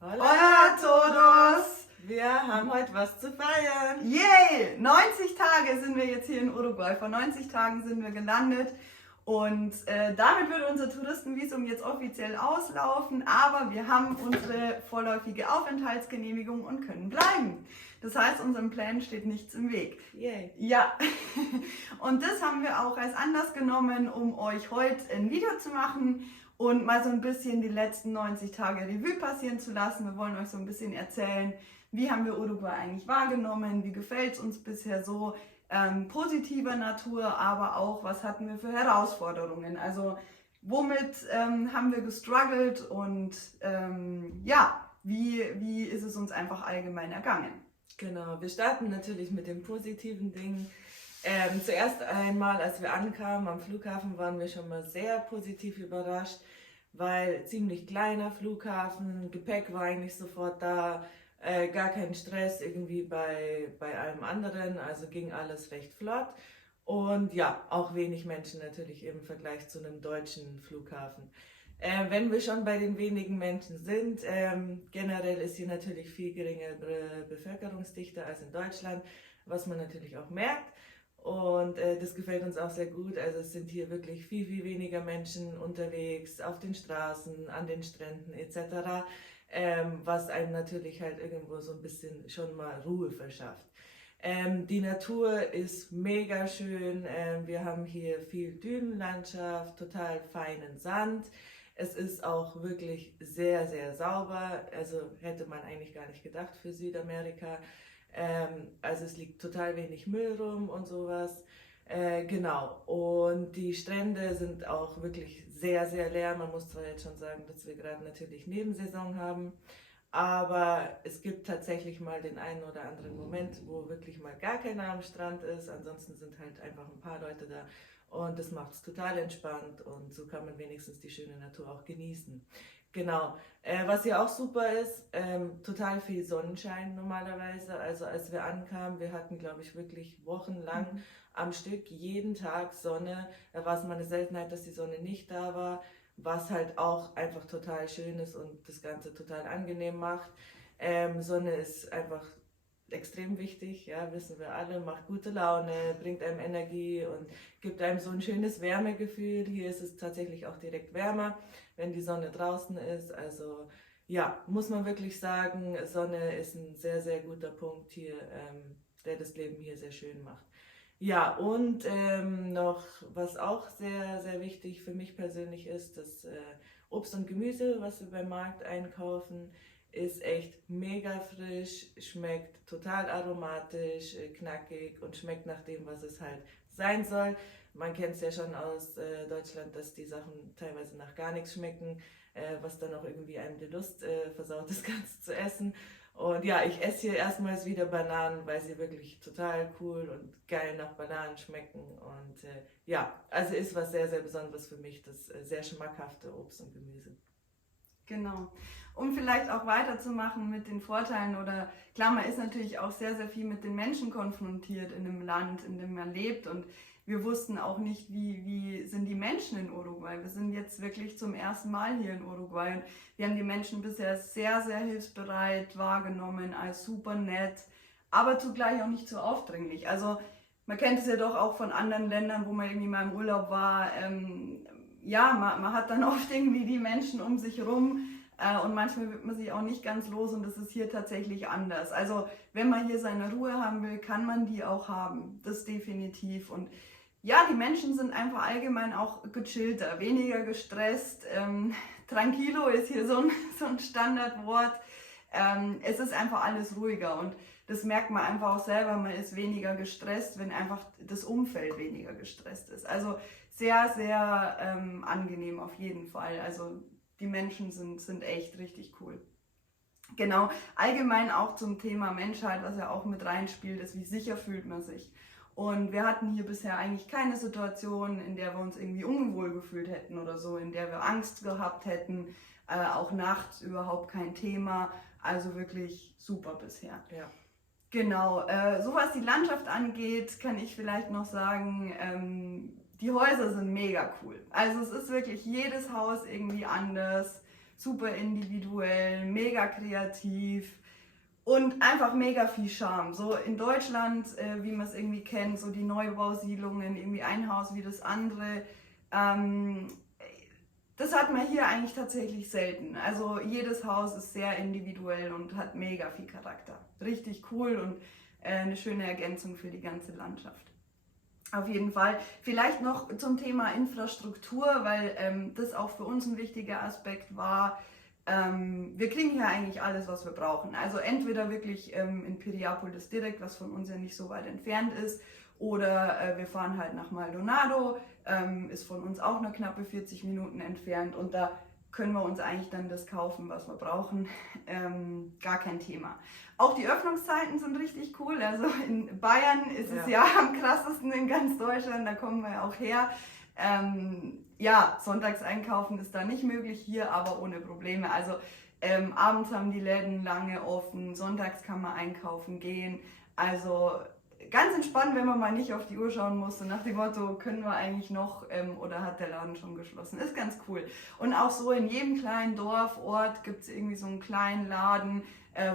Hola todos! Wir haben heute was zu feiern. Yay! 90 Tage sind wir jetzt hier in Uruguay. Vor 90 Tagen sind wir gelandet und damit würde unser Touristenvisum jetzt offiziell auslaufen, aber wir haben unsere vorläufige Aufenthaltsgenehmigung und können bleiben. Das heißt, unserem Plan steht nichts im Weg. Yay! Ja, und das haben wir auch als Anlass genommen, um euch heute ein Video zu machen und mal so ein bisschen die letzten 90 Tage Revue passieren zu lassen. Wir wollen euch so ein bisschen erzählen, wie haben wir Uruguay eigentlich wahrgenommen, wie gefällt es uns bisher so, positiver Natur, aber auch, was hatten wir für Herausforderungen. Also womit haben wir gestruggelt und ja, wie ist es uns einfach allgemein ergangen. Genau, wir starten natürlich mit den positiven Dingen. Zuerst einmal, als wir ankamen am Flughafen, waren wir schon mal sehr positiv überrascht, weil ziemlich kleiner Flughafen, Gepäck war eigentlich sofort da, gar kein Stress irgendwie bei allem anderen, also ging alles recht flott. Und ja, auch wenig Menschen natürlich im Vergleich zu einem deutschen Flughafen. Wenn wir schon bei den wenigen Menschen sind, generell ist hier natürlich viel geringere Bevölkerungsdichte als in Deutschland, was man natürlich auch merkt. Und das gefällt uns auch sehr gut. Also es sind hier wirklich viel, viel weniger Menschen unterwegs, auf den Straßen, an den Stränden etc., was einem natürlich halt irgendwo so ein bisschen schon mal Ruhe verschafft. Die Natur ist mega schön. Wir haben hier viel Dünenlandschaft, total feinen Sand. Es ist auch wirklich sehr, sehr sauber. Also hätte man eigentlich gar nicht gedacht für Südamerika. Also es liegt total wenig Müll rum und sowas. Genau. Und die Strände sind auch wirklich sehr, sehr leer. Man muss zwar jetzt schon sagen, dass wir gerade natürlich Nebensaison haben, aber es gibt tatsächlich mal den einen oder anderen Moment, wo wirklich mal gar keiner am Strand ist. Ansonsten sind halt einfach ein paar Leute da und das macht es total entspannt und so kann man wenigstens die schöne Natur auch genießen. Genau. Was hier auch super ist, total viel Sonnenschein normalerweise. Also als wir ankamen, wir hatten glaube ich wirklich wochenlang am Stück jeden Tag Sonne. Da war es mal eine Seltenheit, dass die Sonne nicht da war, was halt auch einfach total schön ist und das Ganze total angenehm macht. Sonne ist einfach extrem wichtig, ja, wissen wir alle, macht gute Laune, bringt einem Energie und gibt einem so ein schönes Wärmegefühl. Hier ist es tatsächlich auch direkt wärmer, wenn die Sonne draußen ist. Also ja, muss man wirklich sagen, Sonne ist ein sehr, sehr guter Punkt hier, der das Leben hier sehr schön macht. Ja, und noch, was auch sehr, sehr wichtig für mich persönlich ist, das Obst und Gemüse, was wir beim Markt einkaufen, ist echt mega frisch, schmeckt total aromatisch, knackig und schmeckt nach dem, was es halt sein soll. Man kennt es ja schon aus Deutschland, dass die Sachen teilweise nach gar nichts schmecken, was dann auch irgendwie einem die Lust versaut, das Ganze zu essen. Und ja, ich esse hier erstmals wieder Bananen, weil sie wirklich total cool und geil nach Bananen schmecken. Und ja, also ist was sehr, sehr Besonderes für mich, das sehr schmackhafte Obst und Gemüse. Genau. Um vielleicht auch weiterzumachen mit den Vorteilen oder klar, man ist natürlich auch sehr, sehr viel mit den Menschen konfrontiert in dem Land, in dem man lebt und wir wussten auch nicht, wie sind die Menschen in Uruguay. Wir sind jetzt wirklich zum ersten Mal hier in Uruguay und wir haben die Menschen bisher sehr, sehr hilfsbereit wahrgenommen, als super nett, aber zugleich auch nicht so aufdringlich. Also man kennt es ja doch auch von anderen Ländern, wo man irgendwie mal im Urlaub war. Ja, man hat dann oft irgendwie die Menschen um sich rum und manchmal wird man sich auch nicht ganz los und das ist hier tatsächlich anders. Also wenn man hier seine Ruhe haben will, kann man die auch haben, das definitiv. Und ja, die Menschen sind einfach allgemein auch gechillter, weniger gestresst. Tranquilo ist hier so ein Standardwort. Es ist einfach alles ruhiger und das merkt man einfach auch selber, man ist weniger gestresst, wenn einfach das Umfeld weniger gestresst ist. Also sehr, sehr angenehm auf jeden Fall. Also die Menschen sind echt richtig cool. Genau, allgemein auch zum Thema Menschheit, was ja auch mit reinspielt, ist, wie sicher fühlt man sich. Und wir hatten hier bisher eigentlich keine Situation, in der wir uns irgendwie unwohl gefühlt hätten oder so, in der wir Angst gehabt hätten, auch nachts überhaupt kein Thema. Also wirklich super bisher. Ja. Genau, so was die Landschaft angeht, kann ich vielleicht noch sagen, die Häuser sind mega cool. Also es ist wirklich jedes Haus irgendwie anders, super individuell, mega kreativ und einfach mega viel Charme. So in Deutschland, wie man es irgendwie kennt, so die Neubausiedlungen, irgendwie ein Haus wie das andere. Das hat man hier eigentlich tatsächlich selten. Also jedes Haus ist sehr individuell und hat mega viel Charakter. Richtig cool und eine schöne Ergänzung für die ganze Landschaft. Auf jeden Fall. Vielleicht noch zum Thema Infrastruktur, weil das auch für uns ein wichtiger Aspekt war. Wir kriegen hier eigentlich alles, was wir brauchen. Also entweder wirklich in Piriapolis direkt, was von uns ja nicht so weit entfernt ist, oder wir fahren halt nach Maldonado, ist von uns auch nur knappe 40 Minuten entfernt und da können wir uns eigentlich dann das kaufen, was wir brauchen. Gar kein Thema. Auch die Öffnungszeiten sind richtig cool. Also in Bayern ist es ja am krassesten in ganz Deutschland, da kommen wir ja auch her. Ja, sonntags einkaufen ist da nicht möglich, hier aber ohne Probleme. Also abends haben die Läden lange offen, sonntags kann man einkaufen gehen. Also ganz entspannt, wenn man mal nicht auf die Uhr schauen muss und nach dem Motto, können wir eigentlich noch oder hat der Laden schon geschlossen. Ist ganz cool. Und auch so in jedem kleinen Dorf, Ort gibt es irgendwie so einen kleinen Laden,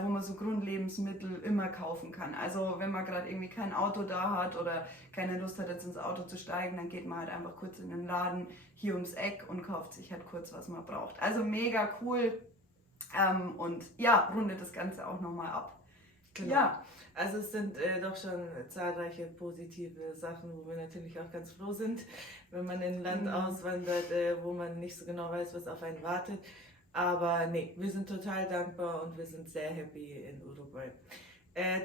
wo man so Grundlebensmittel immer kaufen kann. Also wenn man gerade irgendwie kein Auto da hat oder keine Lust hat, jetzt ins Auto zu steigen, dann geht man halt einfach kurz in den Laden hier ums Eck und kauft sich halt kurz, was man braucht. Also mega cool und ja, rundet das Ganze auch nochmal ab. Genau. Ja. Also es sind doch schon zahlreiche positive Sachen, wo wir natürlich auch ganz froh sind, wenn man in ein Land auswandert, wo man nicht so genau weiß, was auf einen wartet. Aber nee, wir sind total dankbar und wir sind sehr happy in Uruguay.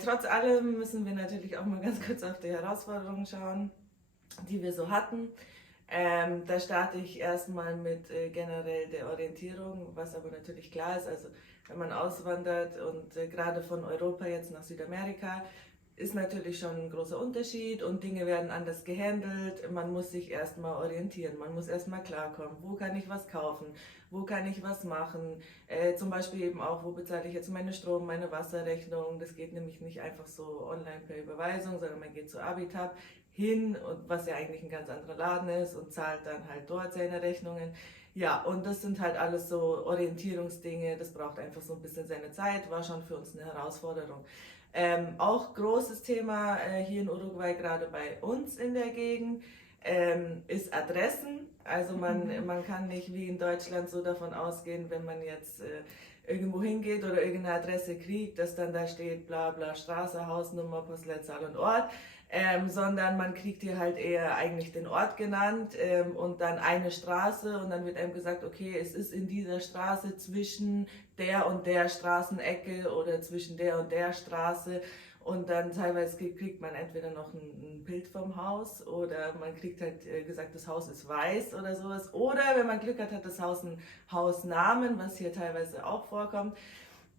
Trotz allem müssen wir natürlich auch mal ganz kurz auf die Herausforderungen schauen, die wir so hatten. Da starte ich erstmal mit generell der Orientierung, was aber natürlich klar ist. Also wenn man auswandert und gerade von Europa jetzt nach Südamerika, ist natürlich schon ein großer Unterschied und Dinge werden anders gehandelt. Man muss sich erstmal orientieren, man muss erstmal klarkommen, wo kann ich was kaufen, wo kann ich was machen. Zum Beispiel eben auch, wo bezahle ich jetzt meine Strom-, meine Wasserrechnung. Das geht nämlich nicht einfach so online per Überweisung, sondern man geht zu Abitab hin, und was ja eigentlich ein ganz anderer Laden ist, und zahlt dann halt dort seine Rechnungen. Ja, und das sind halt alles so Orientierungsdinge, das braucht einfach so ein bisschen seine Zeit, war schon für uns eine Herausforderung. Auch großes Thema hier in Uruguay, gerade bei uns in der Gegend, ist Adressen. Also man kann nicht wie in Deutschland so davon ausgehen, wenn man jetzt irgendwo hingeht oder irgendeine Adresse kriegt, dass dann da steht bla bla Straße, Hausnummer, Postleitzahl und Ort. Sondern man kriegt hier halt eher eigentlich den Ort genannt und dann eine Straße, und dann wird einem gesagt, okay, es ist in dieser Straße zwischen der und der Straßenecke oder zwischen der und der Straße, und dann teilweise kriegt man entweder noch ein Bild vom Haus oder man kriegt halt gesagt, das Haus ist weiß oder sowas, oder wenn man Glück hat, hat das Haus einen Hausnamen, was hier teilweise auch vorkommt.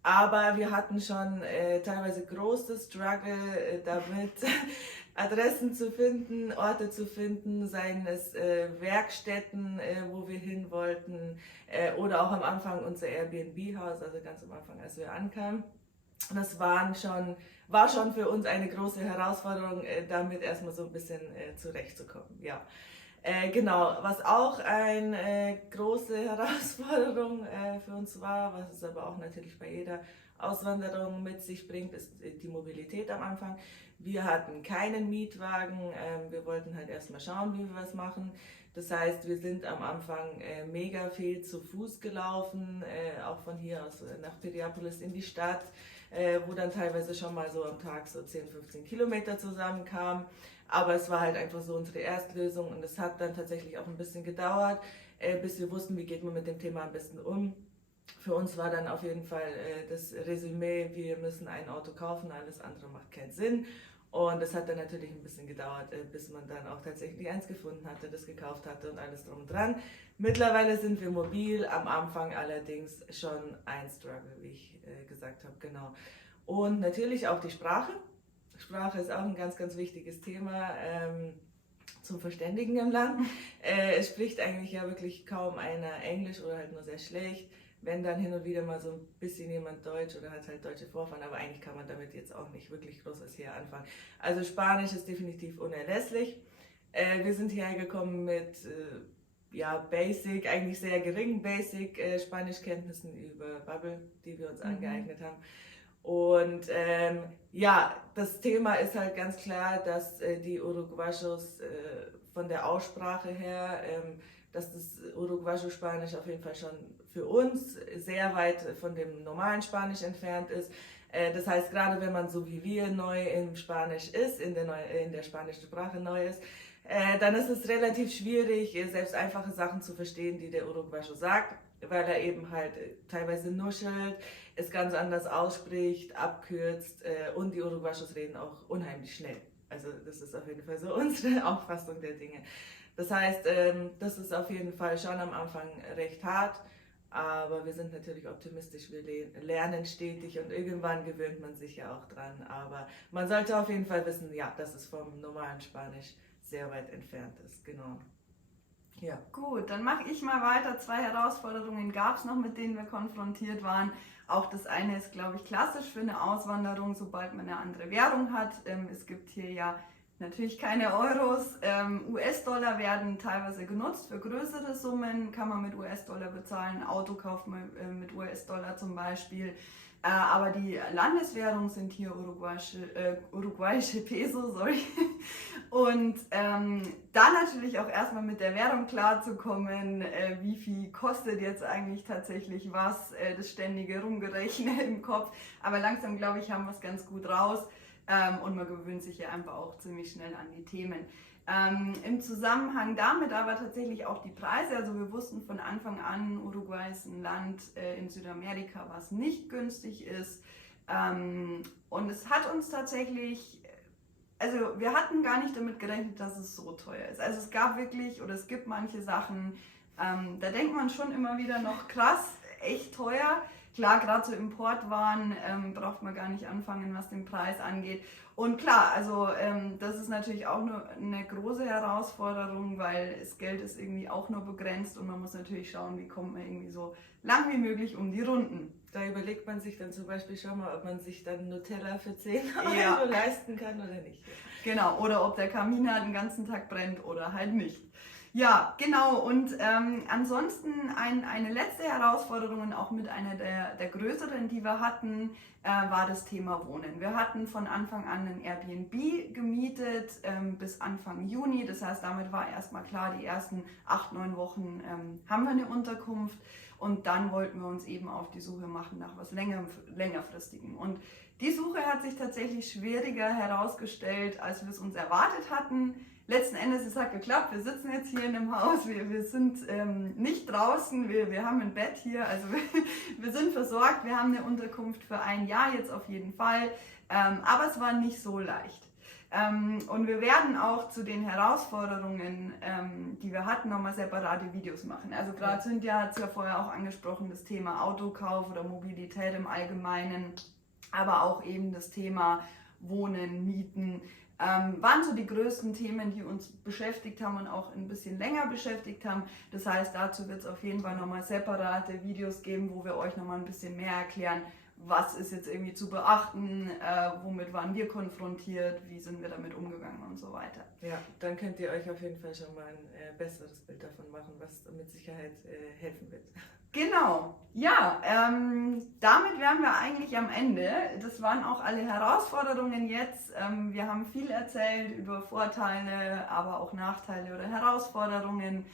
Aber wir hatten schon teilweise große Struggle damit, Adressen zu finden, Orte zu finden, seien es Werkstätten, wo wir hin wollten, oder auch am Anfang unser Airbnb-Haus, also ganz am Anfang, als wir ankamen. Das war schon für uns eine große Herausforderung, damit erstmal so ein bisschen zurechtzukommen. Ja. Genau, was auch eine große Herausforderung für uns war, was es aber auch natürlich bei jeder Auswanderung mit sich bringt, ist die Mobilität am Anfang. Wir hatten keinen Mietwagen, wir wollten halt erstmal schauen, wie wir was machen. Das heißt, wir sind am Anfang mega viel zu Fuß gelaufen, auch von hier aus nach Piriapolis in die Stadt, wo dann teilweise schon mal so am Tag so 10, 15 Kilometer zusammenkamen. Aber es war halt einfach so unsere Erstlösung, und es hat dann tatsächlich auch ein bisschen gedauert, bis wir wussten, wie geht man mit dem Thema am besten um. Für uns war dann auf jeden Fall das Resümee, wir müssen ein Auto kaufen, alles andere macht keinen Sinn. Und es hat dann natürlich ein bisschen gedauert, bis man dann auch tatsächlich eins gefunden hatte, das gekauft hatte und alles drum und dran. Mittlerweile sind wir mobil, am Anfang allerdings schon ein Struggle, wie ich gesagt habe, genau. Und natürlich auch die Sprache. Sprache ist auch ein ganz, ganz wichtiges Thema zum Verständigen im Land. Es spricht eigentlich ja wirklich kaum einer Englisch oder halt nur sehr schlecht. Wenn dann hin und wieder mal so ein bisschen jemand Deutsch oder hat halt deutsche Vorfahren, aber eigentlich kann man damit jetzt auch nicht wirklich groß was hier anfangen. Also Spanisch ist definitiv unerlässlich. Wir sind hierher gekommen mit Basic, eigentlich sehr geringen Basic-Spanischkenntnissen über Babbel, die wir uns angeeignet haben. Und das Thema ist halt ganz klar, dass die Uruguayos von der Aussprache her, dass das Uruguayo-Spanisch auf jeden Fall schon für uns sehr weit von dem normalen Spanisch entfernt ist. Das heißt, gerade wenn man so wie wir neu im Spanisch ist, in der spanischen Sprache neu ist, dann ist es relativ schwierig, selbst einfache Sachen zu verstehen, die der Uruguayo sagt, weil er eben halt teilweise nuschelt, es ganz anders ausspricht, abkürzt und die Uruguayos reden auch unheimlich schnell. Also das ist auf jeden Fall so unsere Auffassung der Dinge. Das heißt, das ist auf jeden Fall schon am Anfang recht hart, aber wir sind natürlich optimistisch, wir lernen stetig und irgendwann gewöhnt man sich ja auch dran. Aber man sollte auf jeden Fall wissen, ja, dass es vom normalen Spanisch sehr weit entfernt ist, genau. Ja. Gut, dann mache ich mal weiter. 2 Herausforderungen gab es noch, mit denen wir konfrontiert waren. Auch das eine ist, glaube ich, klassisch für eine Auswanderung, sobald man eine andere Währung hat. Es gibt hier ja natürlich keine Euros. US-Dollar werden teilweise genutzt für größere Summen, kann man mit US-Dollar bezahlen, Auto kauft man mit US-Dollar zum Beispiel. Aber die Landeswährung sind hier uruguayische Peso, sorry. Und dann natürlich auch erstmal mit der Währung klarzukommen, wie viel kostet jetzt eigentlich tatsächlich was, das ständige Rumgerechne im Kopf. Aber langsam, glaube ich, haben wir es ganz gut raus und man gewöhnt sich ja einfach auch ziemlich schnell an die Themen. Im Zusammenhang damit aber tatsächlich auch die Preise. Also wir wussten von Anfang an, Uruguay ist ein Land in Südamerika, was nicht günstig ist. Und es hat uns tatsächlich, also wir hatten gar nicht damit gerechnet, dass es so teuer ist. Also es gab wirklich, oder es gibt manche Sachen, da denkt man schon immer wieder noch krass, echt teuer. Klar, gerade so Importwaren braucht man gar nicht anfangen, was den Preis angeht. Und klar, also das ist natürlich auch nur eine große Herausforderung, weil das Geld ist irgendwie auch nur begrenzt und man muss natürlich schauen, wie kommt man irgendwie so lang wie möglich um die Runden. Da überlegt man sich dann zum Beispiel schon mal, ob man sich dann Nutella für 10 Euro leisten kann oder nicht. Genau, oder ob der Kamin halt den ganzen Tag brennt oder halt nicht. Ja, genau. Und ansonsten eine letzte Herausforderung und auch mit einer der größeren, die wir hatten, war das Thema Wohnen. Wir hatten von Anfang an ein Airbnb gemietet bis Anfang Juni. Das heißt, damit war erstmal klar, die ersten 8, 9 Wochen haben wir eine Unterkunft. Und dann wollten wir uns eben auf die Suche machen nach was längerfristigem. Und die Suche hat sich tatsächlich schwieriger herausgestellt, als wir es uns erwartet hatten. Letzten Endes, es hat geklappt, wir sitzen jetzt hier in einem Haus, wir sind nicht draußen, wir haben ein Bett hier, also wir sind versorgt, wir haben eine Unterkunft für 1 Jahr jetzt auf jeden Fall, aber es war nicht so leicht. Und wir werden auch zu den Herausforderungen, die wir hatten, nochmal separate Videos machen. Also gerade Cynthia hat es ja vorher auch angesprochen, das Thema Autokauf oder Mobilität im Allgemeinen, aber auch eben das Thema Wohnen, Mieten. Waren so die größten Themen, die uns beschäftigt haben und auch ein bisschen länger beschäftigt haben. Das heißt, dazu wird es auf jeden Fall nochmal separate Videos geben, wo wir euch nochmal ein bisschen mehr erklären, was ist jetzt irgendwie zu beachten, womit waren wir konfrontiert, wie sind wir damit umgegangen und so weiter. Ja, dann könnt ihr euch auf jeden Fall schon mal ein besseres Bild davon machen, was mit Sicherheit helfen wird. Genau, ja, damit wären wir eigentlich am Ende. Das waren auch alle Herausforderungen jetzt. Wir haben viel erzählt über Vorteile, aber auch Nachteile oder Herausforderungen.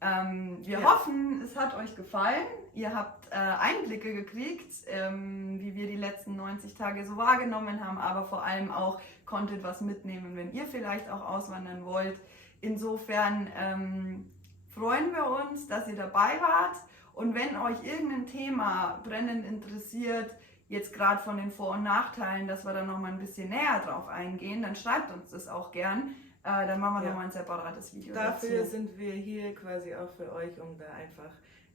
Wir hoffen, es hat euch gefallen. Ihr habt Einblicke gekriegt, wie wir die letzten 90 Tage so wahrgenommen haben, aber vor allem auch konntet was mitnehmen, wenn ihr vielleicht auch auswandern wollt. Insofern freuen wir uns, dass ihr dabei wart. Und wenn euch irgendein Thema brennend interessiert, jetzt gerade von den Vor- und Nachteilen, dass wir da nochmal ein bisschen näher drauf eingehen, dann schreibt uns das auch gern. Dann machen wir nochmal ein separates Video Dafür dazu. sind wir hier quasi auch für euch, um da einfach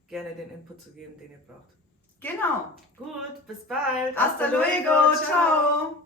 gerne den Input zu geben, den ihr braucht. Genau. Gut, bis bald. Hasta luego. Ciao.